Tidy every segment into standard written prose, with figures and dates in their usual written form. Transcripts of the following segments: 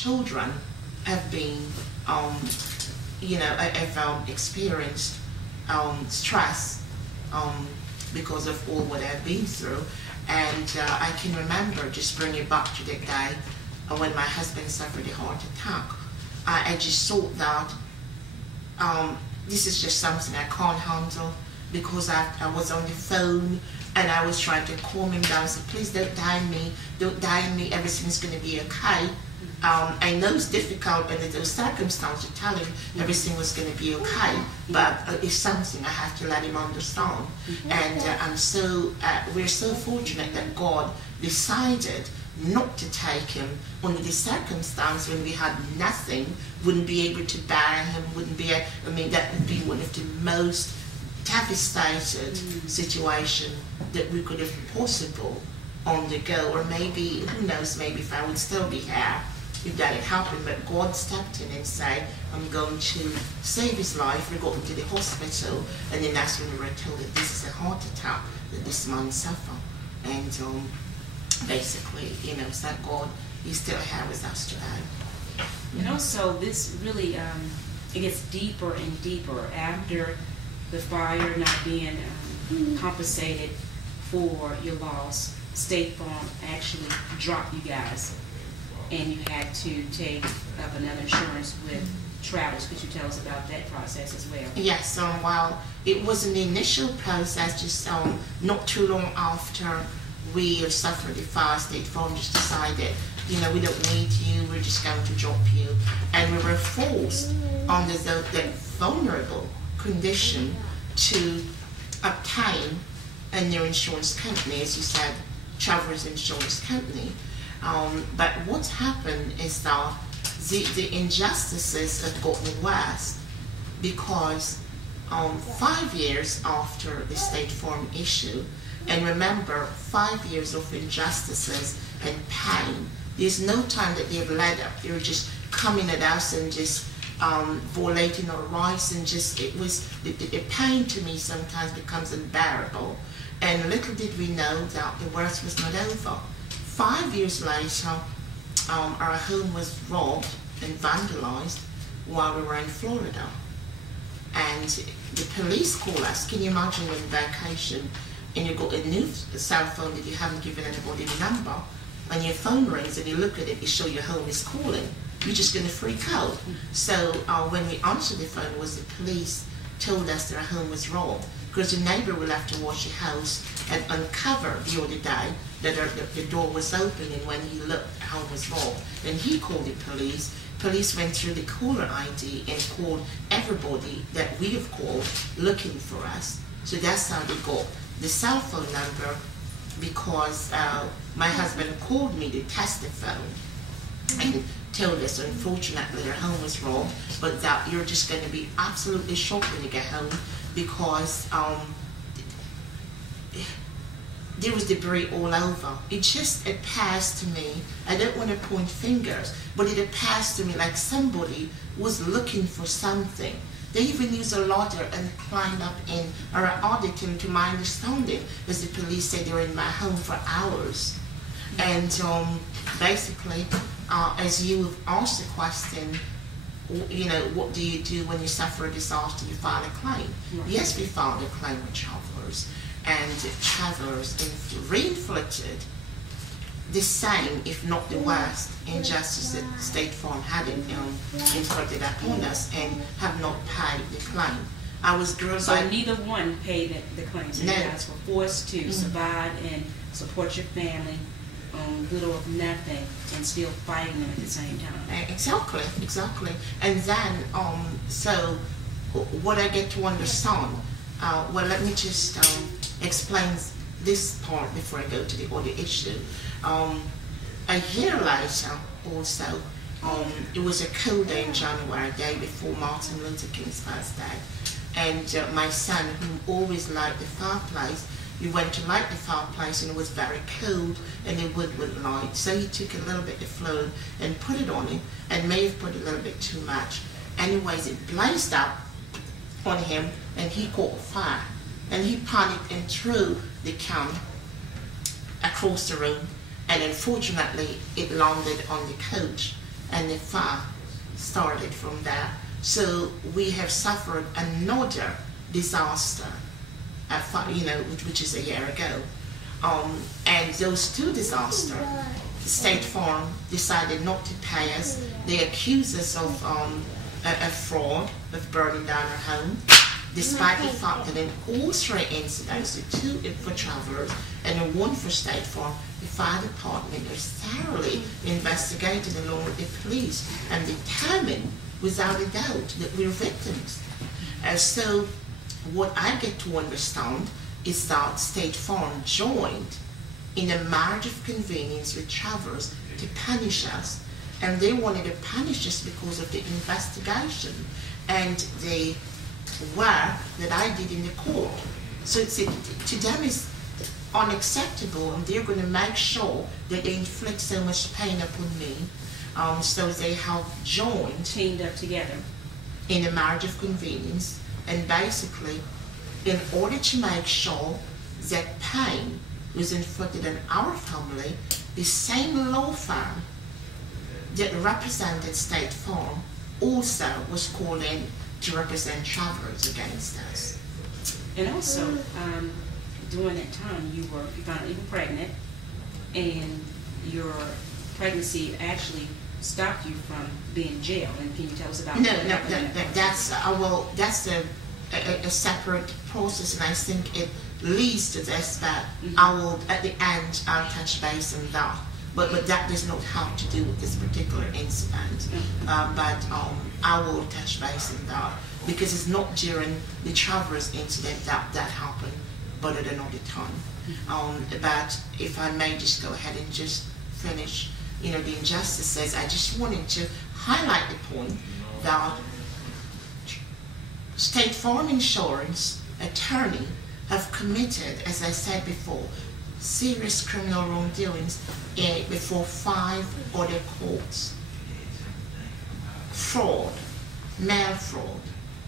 children have been, have experienced stress because of all what I've been through. And I can remember, just bringing it back to the day when my husband suffered a heart attack. I just thought that this is just something I can't handle, because I was on the phone and I was trying to calm him down, say, please don't die on me, everything's going to be okay. I know it's difficult under those circumstances to tell him everything was going to be okay, but it's something I have to let him understand. And we're so fortunate that God decided not to take him under the circumstance when we had nothing, wouldn't be able to bury him, that would be one of the most devastated situation that we could have possible undergo. Or maybe, who knows, maybe if I would still be here if that had happened, but God stepped in and said, I'm going to save his life. We got him to the hospital, and then that's when we were told that this is a heart attack that this man suffered. And basically, thank God he's still here with us today. And also, this really, it gets deeper and deeper after the fire not being compensated for your loss. State Farm actually dropped you guys, and you had to take up another insurance with Travelers. Could you tell us about that process as well? Yes, while it was an initial process, just not too long after we suffered the fire, State Farm just decided, we don't need you, we're just going to drop you. And we were forced under that vulnerable condition to obtain a new insurance company, as you said, Travelers Insurance Company. But what's happened is that the injustices have gotten worse, because 5 years after the State Farm issue, and remember, 5 years of injustices and pain, there's no time that they've let up. They were just coming at us and just violating our rights, and the pain to me sometimes becomes unbearable. And little did we know that the worst was not over. 5 years later, our home was robbed and vandalized while we were in Florida. And the police call us. Can you imagine you're on vacation and you got a new cell phone that you haven't given anybody the number, and your phone rings and you look at it, you show your home is calling. You're just going to freak out. So when we answered the phone, was the police told us that our home was robbed, because the neighbor will have to watch the house and uncover the other day that the door was open, and when he looked, the home was robbed. And he called the police. Police went through the caller ID and called everybody that we have called looking for us. So that's how they got the cell phone number, because my husband called me to test the phone and told us, unfortunately, their home was robbed, but that you're just going to be absolutely shocked when you get home, because there was debris all over. It appears to me, I don't want to point fingers, but it appears to me like somebody was looking for something. They even used a ladder and climbed up in, or auditing, to my understanding, as the police said, they were in my home for hours. And basically, as you have asked the question, what do you do when you suffer a disaster? You file a claim. Right. Yes, we filed a claim with Travelers, and Travelers re-inflicted the same, if not the worst, injustice that State Farm had inflicted upon us, and have not paid the claim. I was girls. So neither one paid the claim. So no. You guys were forced to survive and support your family on little or nothing, and still fighting them at the same time. Exactly. And then, so what I get to understand, well, let me just explain this part before I go to the other issue. A year later, also, it was a cold day in January, day before Martin Luther King's birthday, and my son, who always liked the fireplace, we went to light the fireplace, and it was very cold and the wood wouldn't light. So he took a little bit of fluid and put it on him, and may have put a little bit too much. Anyways, it blazed up on him and he caught fire. And he panicked and threw the can across the room, and unfortunately it landed on the coach. and the fire started from there. So we have suffered another disaster, which is a year ago. And those two disasters, State Farm decided not to pay us. They accused us of a fraud, of burning down our home, despite the fact that in all three incidents, the two for Travelers and the one for State Farm, the fire department has thoroughly investigated along with the police and determined without a doubt that we're victims. So what I get to understand is that State Farm joined in a marriage of convenience with Travelers to punish us, and they wanted to punish us because of the investigation and the work that I did in the court. So to them it's unacceptable, and they're going to make sure that they inflict so much pain upon me. So they have teamed up together in a marriage of convenience, and basically, in order to make sure that pain was inflicted on our family, the same law firm that represented State Farm also was called in to represent Travelers against us. And also, during that time, you found out you were pregnant, and your pregnancy actually stopped you from being jailed. And can you tell us about that? That's a separate process, and I think it leads to this, but I will, at the end, I'll touch base on that. But that does not have to do with this particular incident. But I will touch base on that, because it's not during the Travelers incident that happened, but at another time. But if I may just go ahead and just finish, the injustices, I just wanted to highlight the point that State Farm Insurance attorney have committed, as I said before, serious criminal wrongdoings before 5 other courts. Fraud, mail fraud,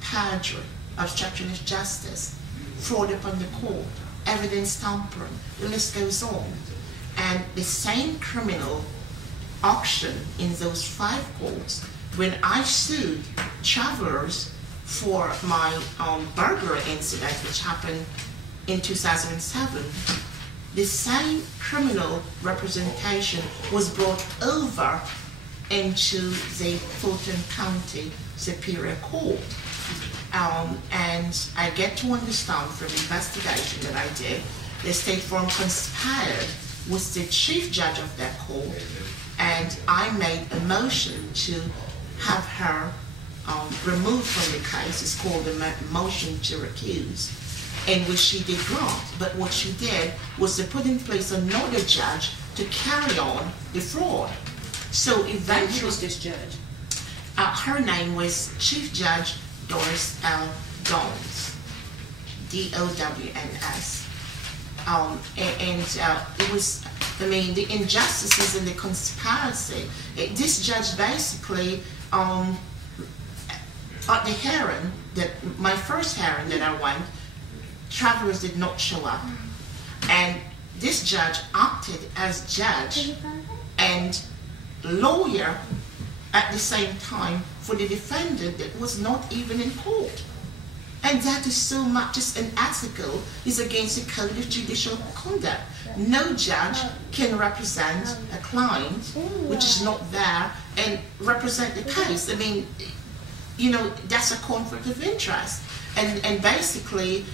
perjury, obstruction of justice, fraud upon the court, evidence tampering, the list goes on. And the same criminal action in those 5 courts, when I sued Travelers for my burglary incident, which happened in 2007, the same criminal representation was brought over into the Fulton County Superior Court. And I get to understand from the investigation that I did, the State Farm conspired with the chief judge of that court, and I made a motion to have her removed from the case. It's called a motion to recuse, in which she did grant. But what she did was to put in place another judge to carry on the fraud. So eventually, who was this judge? Her name was Chief Judge Doris L. Downs, D-O-W-N-S. It was, the injustices and the conspiracy. This judge basically, at the hearing, my first hearing that I went, Travelers did not show up. And this judge acted as judge and lawyer at the same time for the defendant that was not even in court. And that is so much just unethical. It's against the code of judicial conduct. No judge can represent a client which is not there and represent the case. That's a conflict of interest. And basically,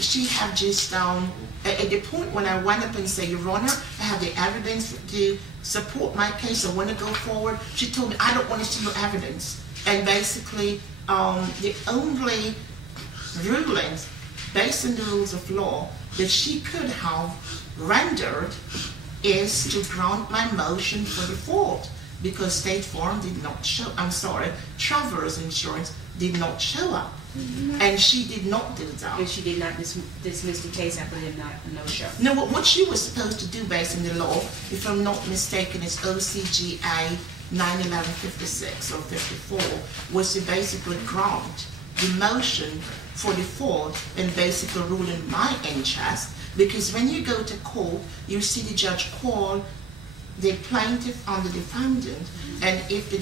she had just, at the point when I went up and said, Your Honor, I have the evidence to support my case, I want to go forward, she told me, I don't want to see your evidence. And basically, the only rulings based on the rules of law that she could have rendered is to grant my motion for default, because State Farm did not show, Travelers Insurance did not show up. And she did not do that. And she did not dismiss the case after the no-show. No, what she was supposed to do based on the law, if I'm not mistaken, is OCGA 91156 or 54, was to basically grant the motion for default and basically rule in my interest. Because when you go to court, you see the judge call the plaintiff on the defendant, and if the